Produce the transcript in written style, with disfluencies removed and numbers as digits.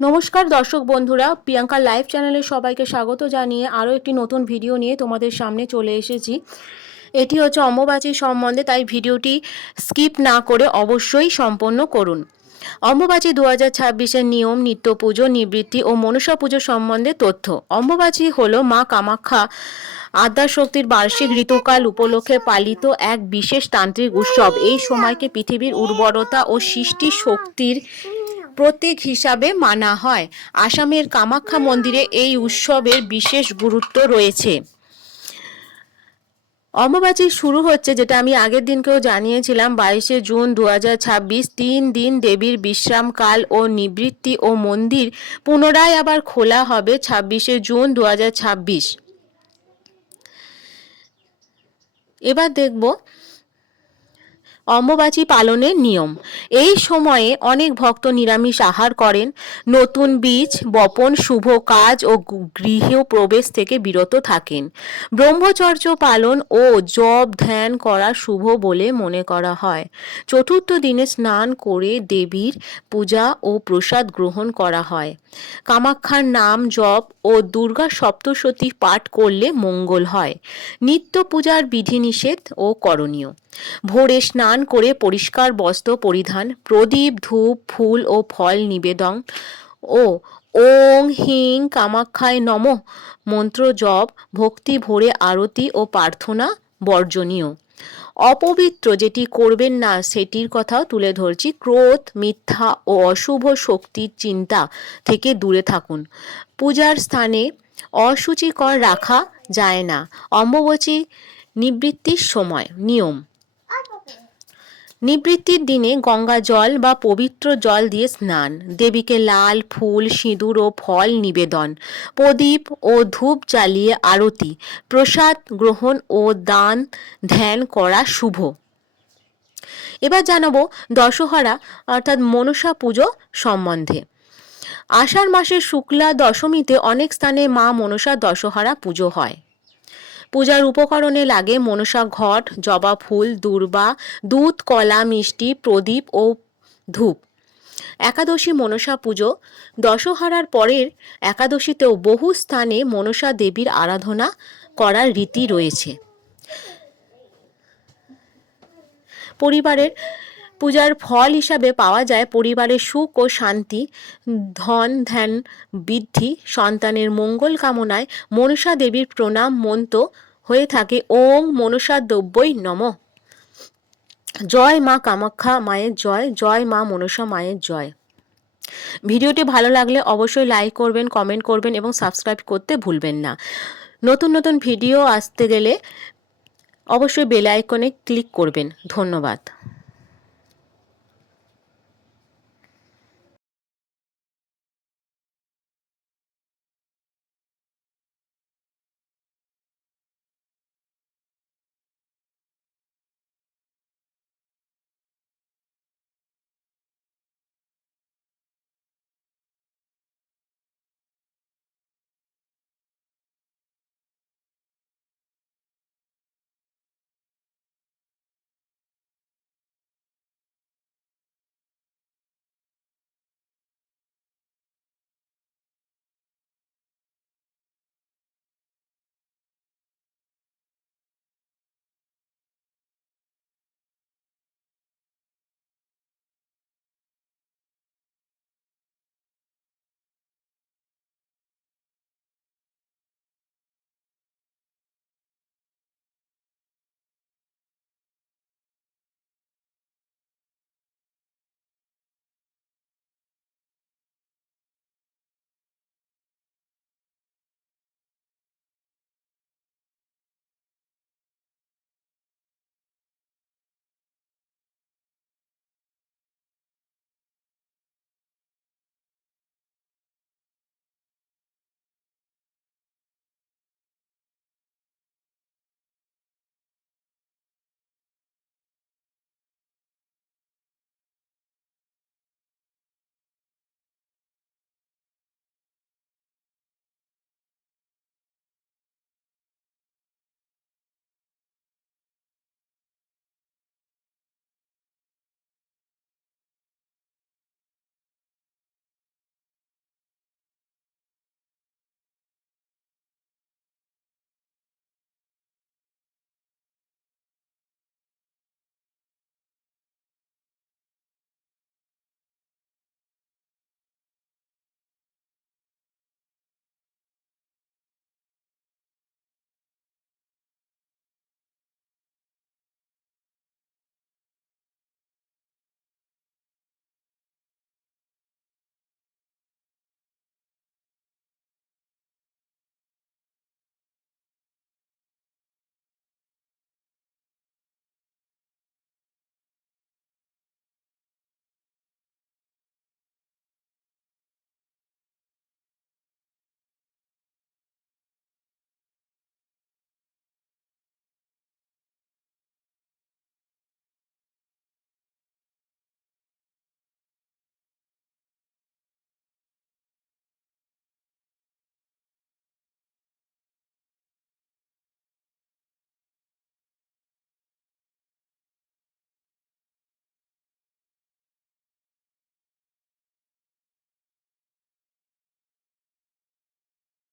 নমস্কার দর্শক বন্ধুরা, প্রিয়াঙ্কা লাইভ চ্যানেলে সবাইকে স্বাগত জানিয়ে আরও একটি নতুন ভিডিও নিয়ে তোমাদের সামনে চলে এসেছি। এটি হচ্ছে অম্বুবাচী সম্বন্ধে, তাই ভিডিওটি স্কিপ না করে অবশ্যই সম্পন্ন করুন। অম্বুবাচী 2026-এর নিয়ম, নিত্য পুজো, নিবৃত্তি ও মনসা পুজো সম্বন্ধে তথ্য। অম্বুবাচী হলো মা কামাখ্যা আদ্যাশক্তির বার্ষিক ঋতুকাল উপলক্ষে পালিত এক বিশেষ তান্ত্রিক উৎসব। এই সময়কে পৃথিবীর উর্বরতা ও সৃষ্টি শক্তির প্রতীক হিসাবে মানা হয়। আসামের কামাখ্যা মন্দিরে এই উৎসবের বিশেষ গুরুত্ব রয়েছে। অম্বুবাচী শুরু হচ্ছে, যেটা আমি আগের দিনকেও জানিয়েছিলাম, 22শে জুন 2026। 3 দিন দেবীর বিশ্রামকাল ও নিবৃত্তি ও মন্দির পুনরায় আবার খোলা হবে 26শে জুন 2026। এবার দেখব অম্বুবাচী পালনের নিয়ম। এই সময়ে অনেক ভক্ত নিরামিষ আহার করেন, নতুন বীজ বপন, শুভ কাজ ও গৃহ প্রবেশ থেকে বিরত থাকেন। ব্রহ্মচর্য পালন ও জপ ধ্যান করা শুভ বলে মনে করা হয়। চতুর্থ দিনে স্নান করে দেবীর পূজা ও প্রসাদ গ্রহণ করা হয়। কামাখ্যার নাম জপ ও দুর্গা সপ্তশতী পাঠ করলে মঙ্গল হয়। নিত্য পূজার বিধিনিষেধ ও করণীয়: ভোরে স্নান করে পরিষ্কার বস্ত্র পরিধান, প্রদীপ ধূপ ফুল ও ফল নিবেদন ও ওং হিং কামাখ্যায় নমঃ মন্ত্র জপ, ভক্তি ভরে আরতি ও প্রার্থনা বর্জনীয়। অপবিত্র যেটি করবেন না সেটির কথাও তুলে ধরছি। ক্রোধ, মিথ্যা ও অশুভ শক্তির চিন্তা থেকে দূরে থাকুন। পূজার স্থানে অশুচিকর রাখা যায় না। অম্বুবাচী নিবৃত্তির সময় নিয়ম: নিবৃত্তির দিনে গঙ্গা জল বা পবিত্র জল দিয়ে স্নান, দেবীকে লাল ফুল, সিঁদুর ও ফল নিবেদন, প্রদীপ ও ধূপ জ্বালিয়ে আরতি, প্রসাদ গ্রহণ ও দান ধ্যান করা শুভ। এবার জানাবো দশহরা অর্থাৎ মনসা পুজো সম্বন্ধে। আষাঢ় মাসের শুক্লা দশমীতে অনেক স্থানে মা মনসা দশহরা পুজো হয়। পূজার উপকরণে লাগে মনসা ঘট, জবা ফুল, দূর্বা, দুধ, কলা, মিষ্টি, প্রদীপ ও ধূপ। একাদশী মনসা পুজো: দশহরার পরের একাদশীতেও বহু স্থানে মনসা দেবীর আরাধনা করার রীতি রয়েছে। পরিবারের পূজার ফল হিসাবে পাওয়া যায় পরিবারের সুখ ও শান্তি, ধন ধ্যান বৃদ্ধি, সন্তানের মঙ্গল কামনায় মনসা দেবীর প্রণাম মন্ত্র হয়ে থাকে ওং মনসা দ্রব্যই নমঃ। জয় মা কামাখ্যা মায়ের জয়, জয় মা মনসা মায়ের জয়। ভিডিওটি ভালো লাগলে অবশ্যই লাইক করবেন, কমেন্ট করবেন এবং সাবস্ক্রাইব করতে ভুলবেন না। নতুন নতুন ভিডিও আসতে গেলে অবশ্যই বেল আইকনে ক্লিক করবেন। ধন্যবাদ।